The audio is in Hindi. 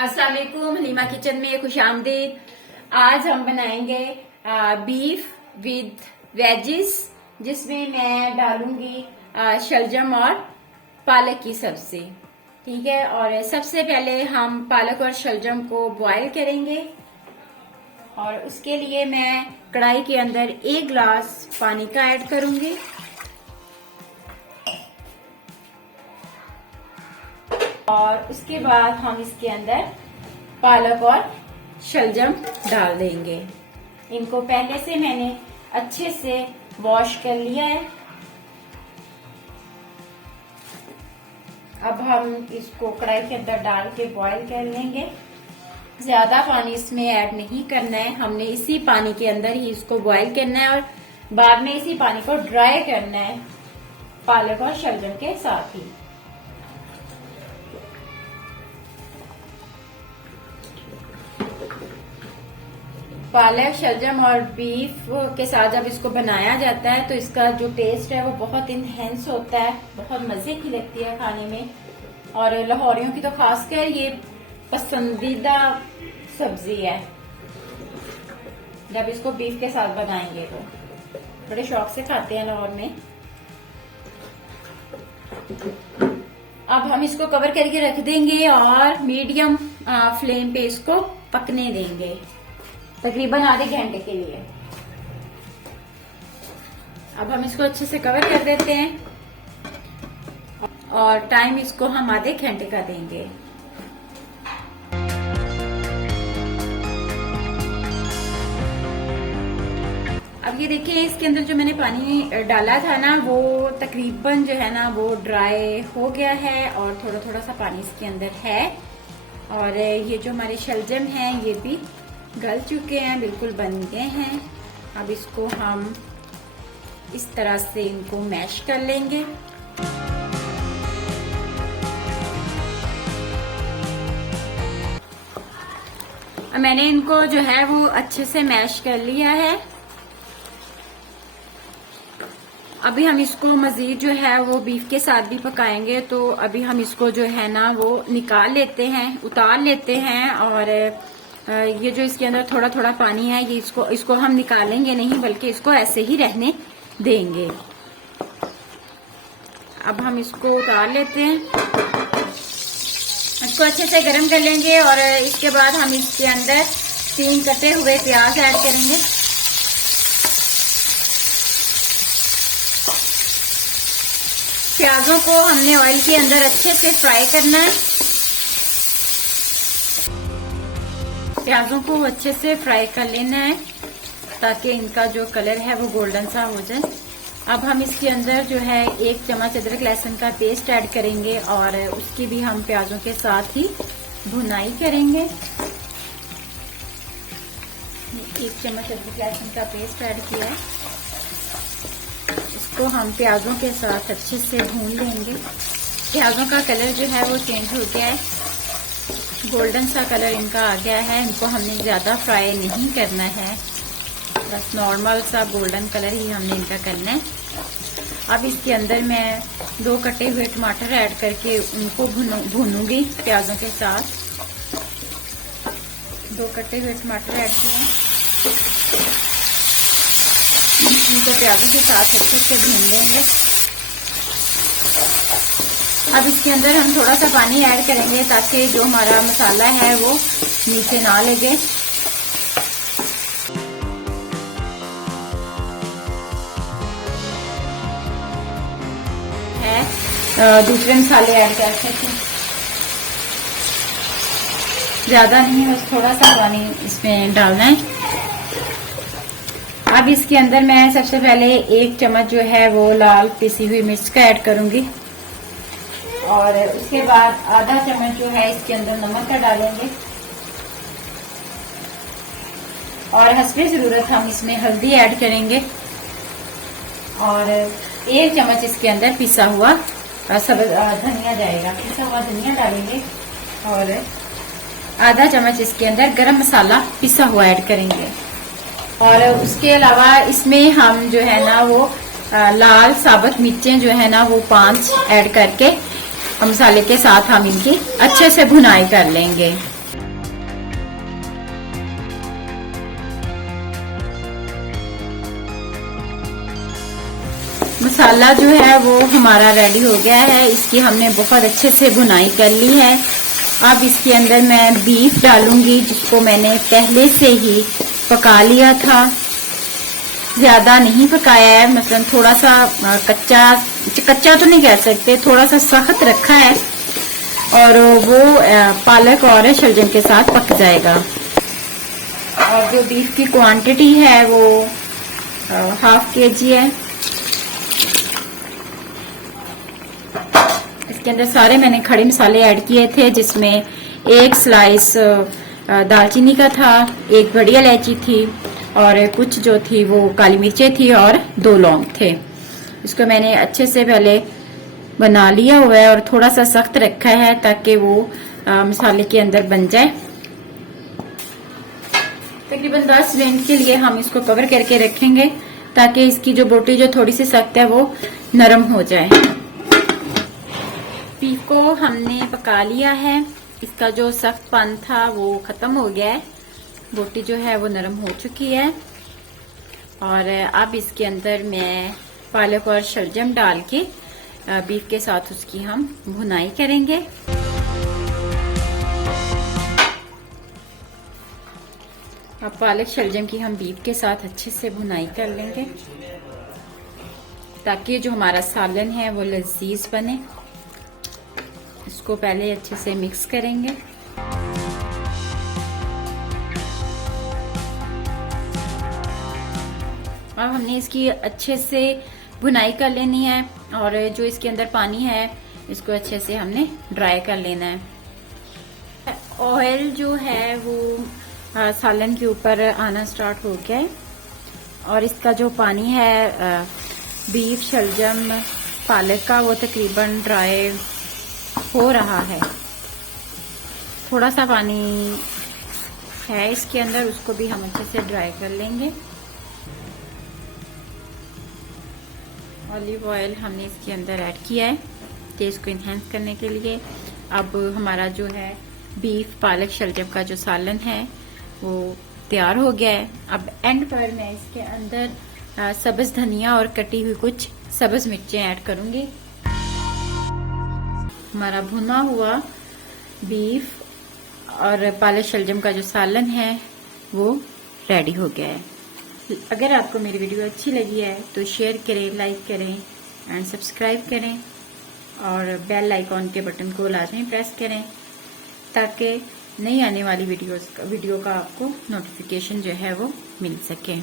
अस्सलाम वालेकुम, हलीमा किचन में खुशामदीद। आज हम बनाएंगे बीफ विद वेजिस, जिसमें मैं डालूंगी शलजम और पालक की सब्जी। ठीक है, और सबसे पहले हम पालक और शलजम को बॉईल करेंगे और उसके लिए मैं कढ़ाई के अंदर 1 गिलास पानी का ऐड करूंगी। और उसके बाद हम इसके अंदर पालक और शलजम डाल देंगे। इनको पहले से मैंने अच्छे से वॉश कर लिया है। अब हम इसको कढ़ाई के अंदर डाल के बॉईल कर लेंगे। ज्यादा पानी इसमें ऐड नहीं करना है, हमने इसी पानी के अंदर ही इसको बॉईल करना है और बाद में इसी पानी को ड्राई करना है पालक और शलजम के साथ ही। पालक, शलजम और बीफ के साथ जब इसको बनाया जाता है तो इसका जो टेस्ट है वो बहुत इनहेंस होता है, बहुत मजे की लगती है खाने में। और लाहौरियों की तो खासकर ये पसंदीदा सब्जी है। जब इसको बीफ के साथ बनाएंगे तो बड़े शौक से खाते हैं लाहौर में। अब हम इसको कवर करके रख देंगे और मीडियम फ्लेम पे इसको पकने देंगे तकरीबन आधे घंटे के लिए। अब हम इसको अच्छे से कवर कर देते हैं और टाइम इसको हम आधे घंटे का देंगे। अब ये देखिए, इसके अंदर जो मैंने पानी डाला था ना वो तकरीबन जो है ना वो ड्राई हो गया है और थोड़ा थोड़ा सा पानी इसके अंदर है। और ये जो हमारे शलजम हैं ये भी गल चुके हैं, बिल्कुल बन गए हैं। अब इसको हम इस तरह से इनको मैश कर लेंगे। अब मैंने इनको जो है वो अच्छे से मैश कर लिया है। अभी हम इसको मजीद जो है वो बीफ के साथ भी पकाएंगे, तो अभी हम इसको जो है ना वो निकाल लेते हैं, उतार लेते हैं। और ये जो इसके अंदर थोड़ा थोड़ा पानी है ये इसको हम निकालेंगे नहीं, बल्कि इसको ऐसे ही रहने देंगे। अब हम इसको उतार लेते हैं, इसको अच्छे से गर्म कर लेंगे और इसके बाद हम इसके अंदर 3 कटे हुए प्याज ऐड करेंगे। प्याजों को हमने ऑयल के अंदर अच्छे से फ्राई करना है। प्याजों को अच्छे से फ्राई कर लेना है ताकि इनका जो कलर है वो गोल्डन सा हो जाए। अब हम इसके अंदर जो है 1 चम्मच अदरक लहसुन का पेस्ट ऐड करेंगे और उसकी भी हम प्याजों के साथ ही भुनाई करेंगे। 1 चम्मच अदरक लहसुन का पेस्ट ऐड किया है, इसको हम प्याजों के साथ अच्छे से भून लेंगे। प्याजों का कलर जो है वो चेंज हो गया है, गोल्डन सा कलर इनका आ गया है। इनको हमने ज्यादा फ्राई नहीं करना है, बस नॉर्मल सा गोल्डन कलर ही हमने इनका करना है। अब इसके अंदर मैं 2 कटे हुए टमाटर ऐड करके उनको भूनूंगी प्याजों के साथ। 2 कटे हुए टमाटर ऐड किए, इनको प्याजों के साथ अच्छे से भून लेंगे। अब इसके अंदर हम थोड़ा सा पानी ऐड करेंगे ताकि जो हमारा मसाला है वो नीचे ना लगे। दूसरे मसाले ऐड कर सकते हैं, ज्यादा नहीं, बस थोड़ा सा पानी इसमें डालना है। अब इसके अंदर मैं सबसे पहले 1 चम्मच जो है वो लाल पिसी हुई मिर्च का ऐड करूंगी और उसके बाद आधा चम्मच जो है इसके अंदर नमक का डालेंगे और हस्बे जरूरत हम इसमें हल्दी ऐड करेंगे और 1 चम्मच इसके अंदर पिसा हुआ सब धनिया जाएगा, पिसा हुआ धनिया डालेंगे और आधा चम्मच इसके अंदर गरम मसाला पिसा हुआ ऐड करेंगे। और उसके अलावा इसमें हम जो है ना वो लाल साबुत मिर्चें जो है ना वो 5 ऐड करके मसाले के साथ हम इनकी अच्छे से भुनाई कर लेंगे। मसाला जो है वो हमारा रेडी हो गया है। इसकी हमने बहुत अच्छे से भुनाई कर ली है। अब इसके अंदर मैं बीफ डालूंगी, जिसको मैंने पहले से ही पका लिया था। ज्यादा नहीं पकाया है, मतलब थोड़ा सा कच्चा तो नहीं कह सकते, थोड़ा सा सख्त रखा है और वो पालक और शलजम के साथ पक जाएगा। और जो बीफ की क्वांटिटी है वो 1/2 kg है। इसके अंदर सारे मैंने खड़े मसाले ऐड किए थे, जिसमें 1 स्लाइस दालचीनी का था, 1 बड़ी इलायची थी और कुछ जो थी वो काली मिर्चें थी और 2 लौंग थे। इसको मैंने अच्छे से पहले बना लिया हुआ है और थोड़ा सा सख्त रखा है ताकि वो मसाले के अंदर बन जाए। तकरीबन 10 मिनट के लिए हम इसको कवर करके रखेंगे ताकि इसकी जो बोटी जो थोड़ी सी सख्त है वो नरम हो जाए। बीफ को हमने पका लिया है। इसका जो सख्तपन था वो खत्म हो गया है, बोटी जो है वो नरम हो चुकी है। और अब इसके अंदर मैं पालक और शलजम डाल के बीफ के साथ उसकी हम भुनाई करेंगे। अब पालक शलजम की हम बीफ के साथ अच्छे से भुनाई कर लेंगे ताकि जो हमारा सालन है वो लजीज बने। इसको पहले अच्छे से मिक्स करेंगे। अब हमने इसकी अच्छे से भुनाई कर लेनी है और जो इसके अंदर पानी है इसको अच्छे से हमने ड्राई कर लेना है। ऑयल जो है वो सालन के ऊपर आना स्टार्ट हो गया है और इसका जो पानी है बीफ शलजम पालक का वो तकरीबन ड्राई हो रहा है। थोड़ा सा पानी है इसके अंदर, उसको भी हम अच्छे से ड्राई कर लेंगे। ऑलिव ऑयल हमने इसके अंदर ऐड किया है टेस्ट को इन्हेंस करने के लिए। अब हमारा जो है बीफ पालक शलजम का जो सालन है वो तैयार हो गया है। अब एंड पर मैं इसके अंदर सब्ज धनिया और कटी हुई कुछ सब्ज मिर्चें ऐड करूंगी। हमारा भुना हुआ बीफ और पालक शलजम का जो सालन है वो रेडी हो गया है। अगर आपको मेरी वीडियो अच्छी लगी है तो शेयर करें, लाइक करें एंड सब्सक्राइब करें और बेल आइकॉन के बटन को लाजमी प्रेस करें ताकि नई आने वाली वीडियो का आपको नोटिफिकेशन जो है वो मिल सके।